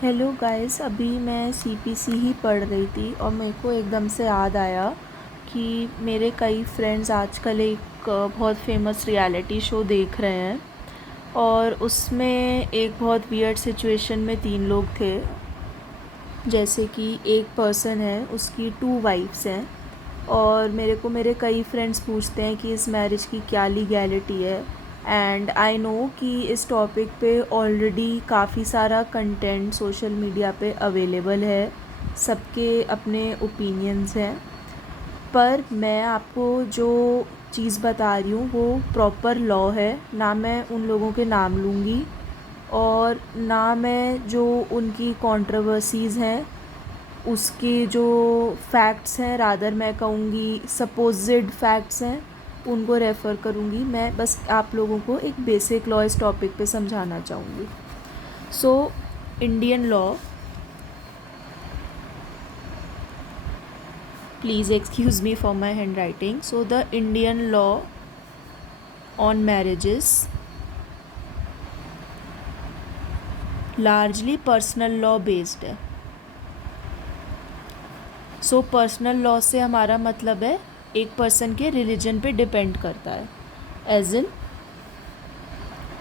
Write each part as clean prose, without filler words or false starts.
Hello guys, अभी मैं CPC ही पढ़ रही थी और मेरे को एकदम से याद आया कि मेरे कई फ्रेंड्स आजकल एक बहुत फेमस रियलिटी शो देख रहे हैं और उसमें एक बहुत वियर्ड सिचुएशन में तीन लोग थे। जैसे कि एक पर्सन है, उसकी टू वाइफ्स हैं और मेरे कई फ्रेंड्स पूछते हैं कि इस मैरिज की क्या लीगैलिटी है। एंड आई नो कि इस टॉपिक पे ऑलरेडी काफ़ी सारा कंटेंट सोशल मीडिया पे अवेलेबल है, सबके अपने ओपिनियंस हैं। पर मैं आपको जो चीज़ बता रही हूँ वो प्रॉपर लॉ है, ना मैं उन लोगों के नाम लूँगी और ना मैं जो उनकी कंट्रोवर्सीज़ हैं उसके जो फैक्ट्स हैं, रादर मैं कहूँगी सपोजिड फैक्ट्स हैं, उनको रेफ़र करूँगी। मैं बस आप लोगों को एक बेसिक लॉ इस टॉपिक पे समझाना चाहूँगी। So Indian law, please excuse me for my handwriting. So the Indian law on marriages largely personal law based है। सो पर्सनल लॉ से हमारा मतलब है एक पर्सन के रिलीजन पे डिपेंड करता है। एज इन,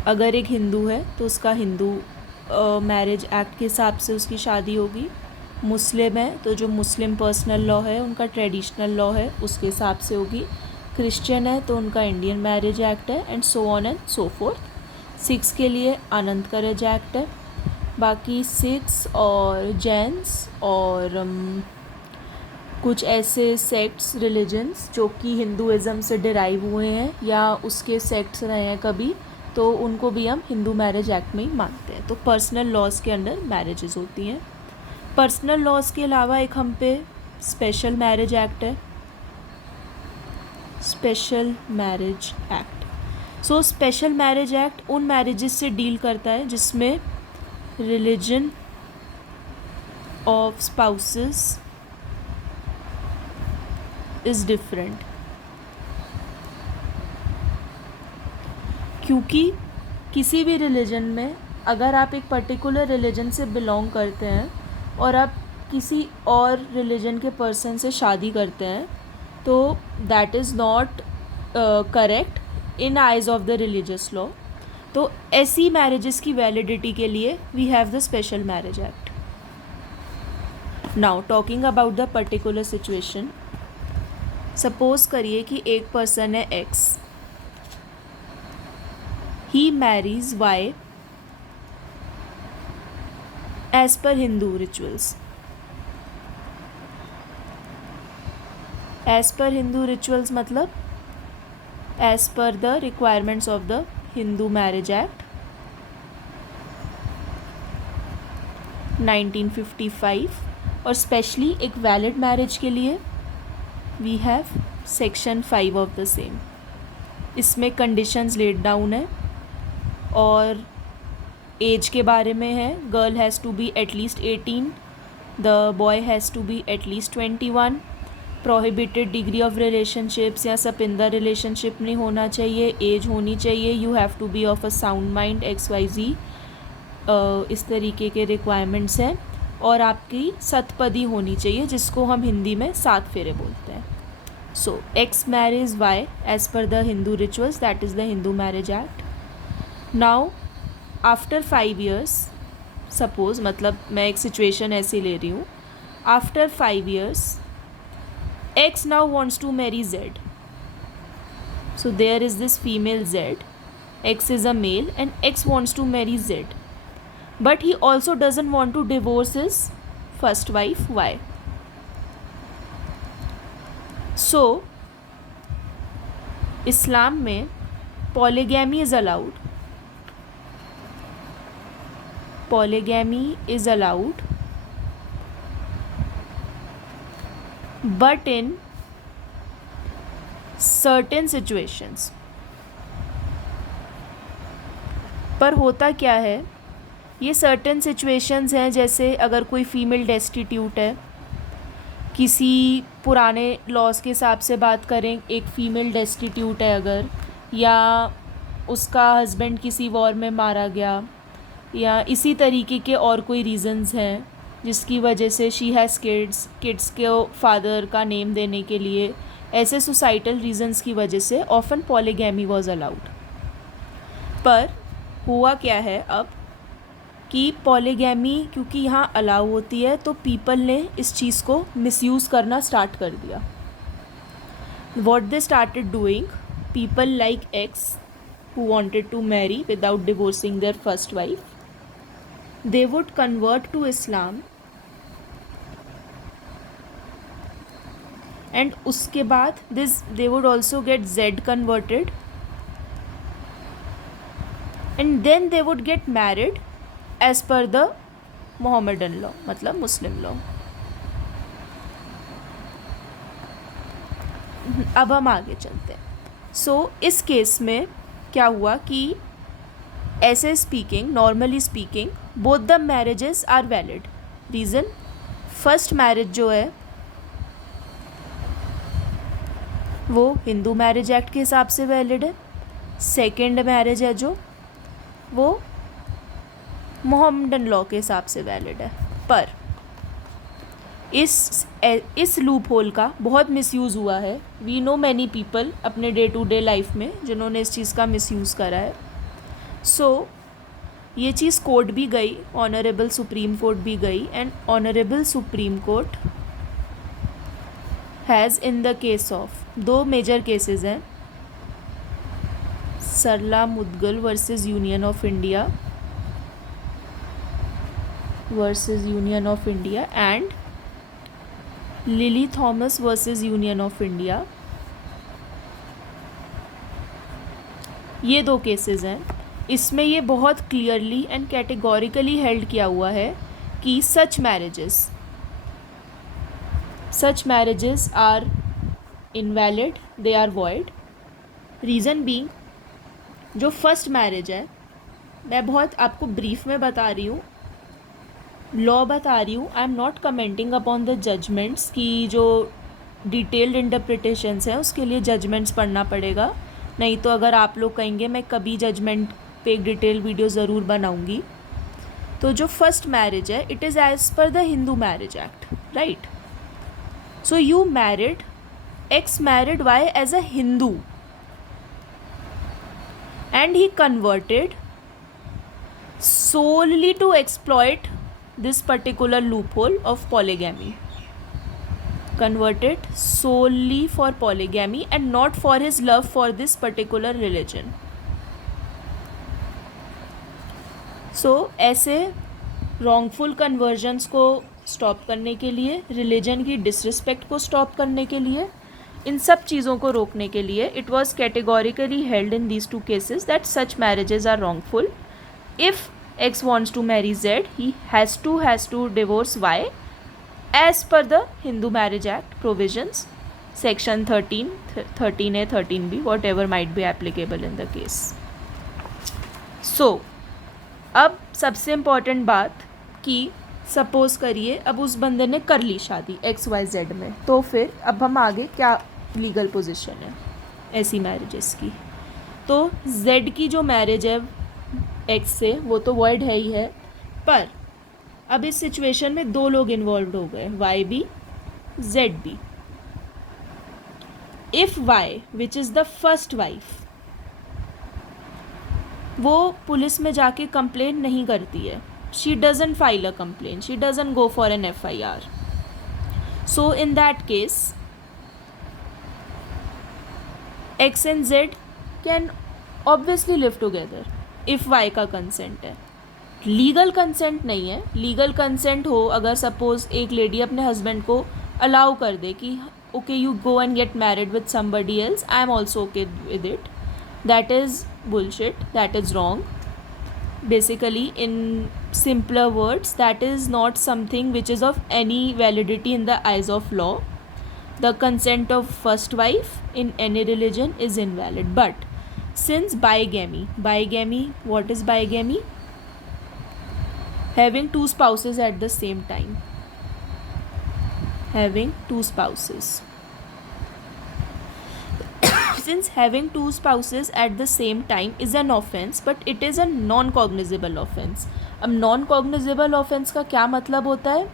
अगर एक हिंदू है तो उसका हिंदू मैरिज एक्ट के हिसाब से उसकी शादी होगी। मुस्लिम है तो जो मुस्लिम पर्सनल लॉ है, उनका ट्रेडिशनल लॉ है, उसके हिसाब से होगी। क्रिश्चियन है तो उनका इंडियन मैरिज एक्ट है, and so on and so fourth. Sikhs के लिए आनंद करेज एक्ट है। बाकी सिख्स और जैन्स और कुछ ऐसे सेक्ट्स, रिलीजन्स जो कि हिंदुज़म से डिराइव हुए हैं या उसके सेक्ट्स रहे हैं कभी, तो उनको भी हम हिंदू मैरिज एक्ट में ही मानते हैं। तो पर्सनल लॉज के अंडर मैरिजेस होती हैं। पर्सनल लॉज के अलावा एक हम पे स्पेशल मैरिज एक्ट है, special marriage act. So special marriage act उन मैरिजेस से डील करता है जिसमें religion of spouses is different. क्योंकि किसी भी रिलीजन में अगर आप एक पर्टिकुलर रिलीजन से बिलोंग करते हैं और आप किसी और रिलीजन के पर्सन से शादी करते हैं तो that is not correct in eyes of the religious law. तो ऐसी मैरिजेस की वैलिडिटी के लिए we have the special marriage act. Now talking about the particular situation, suppose करिए कि एक पर्सन है X, he marries Y as per Hindu rituals. As per Hindu rituals मतलब as per the requirements of the Hindu Marriage Act 1955, और specially एक valid marriage के लिए we have section 5 of the same. इसमें conditions laid down है और age के बारे में है। Girl has to be at least 18, the boy has to be at least 21। Prohibited degree of relationships या सपिंदा रिलेशनशिप नहीं होना चाहिए। एज होनी चाहिए। You have to be of a sound mind, XYZ, इस तरीके के रिक्वायरमेंट्स हैं। और आपकी सतपदी होनी चाहिए, जिसको हम हिंदी में 7 फेरे बोलते हैं। So X marriage Y as per the Hindu rituals, that is the Hindu marriage act. Now after 5 years, suppose, मतलब मैं एक सिचुएशन ऐसी ले रही हूँ, after 5 years X now wants to marry Z. So there is this female Z, X is a male and X wants to marry Z, but he also doesn't want to divorce his first wife Y. So Islam में polygamy is allowed. Polygamy is allowed, but in certain situations. पर होता क्या है, ये certain situations हैं, जैसे अगर कोई फीमेल डेस्टिट्यूट है, किसी पुराने लॉज के हिसाब से बात करें, एक फ़ीमेल डेस्टिट्यूट है अगर, या उसका हस्बैंड किसी वॉर में मारा गया, या इसी तरीके के और कोई रीज़न्स हैं जिसकी वजह से शी हैज़ किड्स के फादर का नेम देने के लिए, ऐसे सोसाइटल रीजंस की वजह से ऑफन पॉलीगैमी वॉज अलाउड। पर हुआ क्या है अब कि पॉलीगैमी क्योंकि यहाँ अलाउ होती है तो पीपल ने इस चीज़ को मिसयूज़ करना स्टार्ट कर दिया। What they started doing, people like x who wanted to marry without divorcing their first wife, they would convert to Islam and उसके बाद they would also get Z converted and then they would get married as per the Mohammedan law, मतलब मुस्लिम law. अब हम आगे चलते हैं। सो इस case में क्या हुआ कि ऐसे speaking, normally speaking, both the marriages are valid. Reason, first marriage जो है वो हिंदू मैरिज एक्ट के हिसाब से वैलिड है, सेकेंड मैरिज है जो वो मोहम्मदन लॉ के हिसाब से वैलिड है। पर इस लूप होल का बहुत मिसयूज़ हुआ है। वी नो मैनी पीपल अपने डे टू डे लाइफ में जिन्होंने इस चीज़ का मिसयूज़ करा है। सो ये चीज़ कोर्ट भी गई, ऑनरेबल सुप्रीम कोर्ट भी गई, and honourable supreme court has in the case of, दो मेजर केसेस हैं, Sarla Mudgal versus union of India and Lily Thomas versus union of India. ये दो केसेस हैं। इसमें ये बहुत क्लियरली एंड कैटेगोरिकली हेल्ड किया हुआ है कि such marriages are invalid, they are void. Reason being, जो फर्स्ट मैरिज है, मैं बहुत आपको ब्रीफ में बता रही हूँ, लॉ बता रही हूँ, I am not commenting upon the judgments की जो डिटेल्ड इंटरप्रिटेशंस हैं उसके लिए जजमेंट्स पढ़ना पड़ेगा। नहीं तो अगर आप लोग कहेंगे मैं कभी जजमेंट पे एक डिटेल वीडियो ज़रूर बनाऊँगी। तो जो फर्स्ट मैरिज है, it is as per the Hindu marriage act, right. So you married, X married Y as a Hindu and he converted solely to exploit this particular loophole of polygamy, converted solely for polygamy and not for his love for this particular religion. So ऐसे wrongful conversions को stop करने के लिए, religion की disrespect को stop करने के लिए, इन सब चीज़ों को रोकने के लिए, it was categorically held in these two cases that such marriages are wrongful. If X wants to marry Z, he has to divorce Y as per the Hindu Marriage Act provisions, section 13A, 13B, whatever might be applicable in the case. So अब सबसे important बात कि suppose करिए अब उस बंदे ने कर ली शादी XYZ में, तो फिर अब हम आगे क्या लीगल पोजीशन है ऐसी मैरिजेस की। तो Z की जो मैरिज है एक्स से, वो तो वॉइड है ही है, पर अब इस सिचुएशन में दो लोग इन्वॉल्व हो गए, वाई बी, जेड बी। If Y which is the first wife, वो पुलिस में जाके कंप्लेन नहीं करती है, she doesn't file a complaint, she doesn't go for an FIR. So in that case X and Z can obviously live together if Y का consent है। Legal consent नहीं है। लीगल कंसेंट हो अगर सपोज़ एक लेडी अपने husband को allow कर दे कि okay you go and get married with somebody else, I am also okay with it, that is bullshit, that is wrong. Basically in simpler words, that is not something which is of any validity in the eyes of law. The consent of first wife in any religion is invalid. But since bigamy, what is bigamy? Having two spouses at the same time. Having two spouses. Since having two spouses at the same time is an offence but it is a non cognizable offence. अब non cognizable offence का क्या मतलब होता है?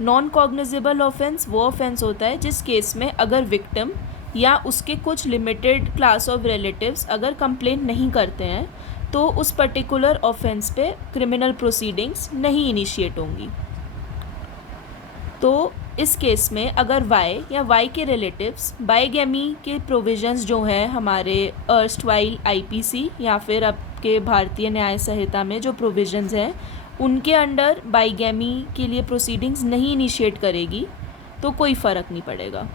Non cognizable offence वो ऑफेंस होता है जिस केस में अगर विक्टिम या उसके कुछ लिमिटेड क्लास ऑफ रिलेटिव्स अगर कंप्लेन नहीं करते हैं तो उस पर्टिकुलर ऑफेंस पे क्रिमिनल प्रोसीडिंग्स नहीं इनिशिएट होंगी। तो इस केस में अगर वाई या वाई के रिलेटिव्स बाइगैमी के प्रोविजंस जो हैं हमारे अर्स्टवाइल आईपीसी या फिर आपके भारतीय न्याय संहिता में जो प्रोविजंस हैं उनके अंडर बाइगैमी के लिए प्रोसीडिंग्स नहीं इनिशिएट करेगी तो कोई फ़र्क नहीं पड़ेगा।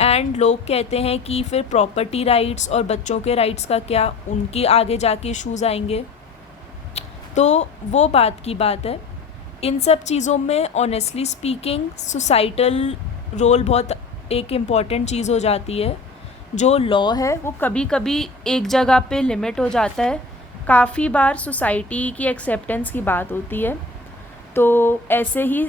एंड लोग कहते हैं कि फिर प्रॉपर्टी राइट्स और बच्चों के राइट्स का क्या, उनके आगे जाके इश्यूज़ आएंगे। तो वो बात की बात है। इन सब चीज़ों में ऑनेस्टली स्पीकिंग सोसाइटल रोल बहुत एक इम्पॉर्टेंट चीज़ हो जाती है। जो लॉ है वो कभी कभी एक जगह पे लिमिट हो जाता है, काफ़ी बार सोसाइटी की एक्सेप्टेंस की बात होती है। तो ऐसे ही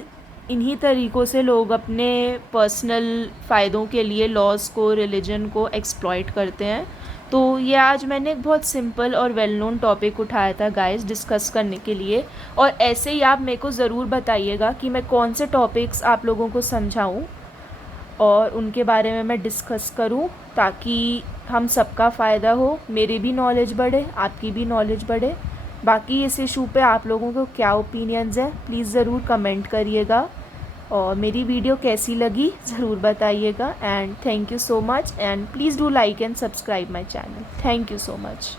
इन्हीं तरीक़ों से लोग अपने पर्सनल फ़ायदों के लिए लॉज को, रिलीजन को एक्सप्लॉइट करते हैं। तो ये आज मैंने एक बहुत सिंपल और वेल नोन टॉपिक उठाया था गाइस डिस्कस करने के लिए, और ऐसे ही आप मेरे को ज़रूर बताइएगा कि मैं कौन से टॉपिक्स आप लोगों को समझाऊं और उनके बारे में मैं डिस्कस करूं ताकि हम सबका फ़ायदा हो, मेरी भी नॉलेज बढ़े, आपकी भी नॉलेज बढ़े। बाकी इस इशू पे आप लोगों को क्या ओपिनियंस हैं प्लीज़ ज़रूर कमेंट करिएगा, और मेरी वीडियो कैसी लगी ज़रूर बताइएगा। And thank you so much, and please do like and subscribe my channel. Thank you so much.